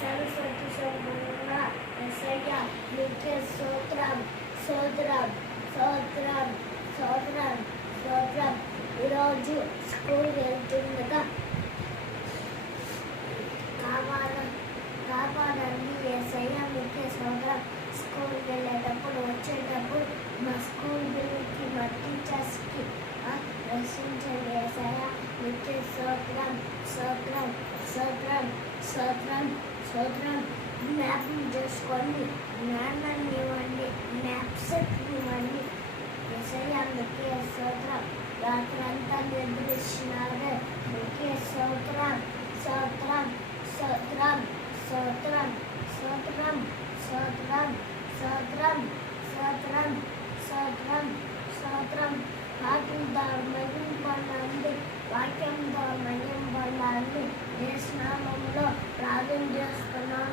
సరస్వతి సంపూర్ణ ఎసయ్య నిత్య స్తోత్రం స్తోత్రం స్తోత్రం స్తోత్రం స్తోత్రం ఈరోజు స్కూల్ వెళ్తుండగా కాపాడ కాపాడండి ఎస్ఐ నిత్య స్తోత్రం స్కూల్ వెళ్ళేటప్పుడు వచ్చేటప్పుడు మా స్కూల్ బిల్కి మా టీచర్స్కి రక్షించండి ఎస్ఐ నిత్య స్తోత్రం స్తోత్రం స్తోత్రం స్తోత్రం స్తోత్రం జ్ఞాపకం చేసుకోండి జ్ఞానాన్ని ఇవ్వండి జ్ఞాపశక్తి ఇవ్వండి. ఎసయ్య నిత్య స్తోత్రం రాత్రంతా నిద్రిస్తున్నారు అందుకే స్తోత్రం స్తోత్రం స్తోత్రం స్తోత్రం స్తోత్రం స్తోత్రం స్తోత్రం స్తోత్రం స్తోత్రం. స్తోత్రం పాటలు మయం than just the non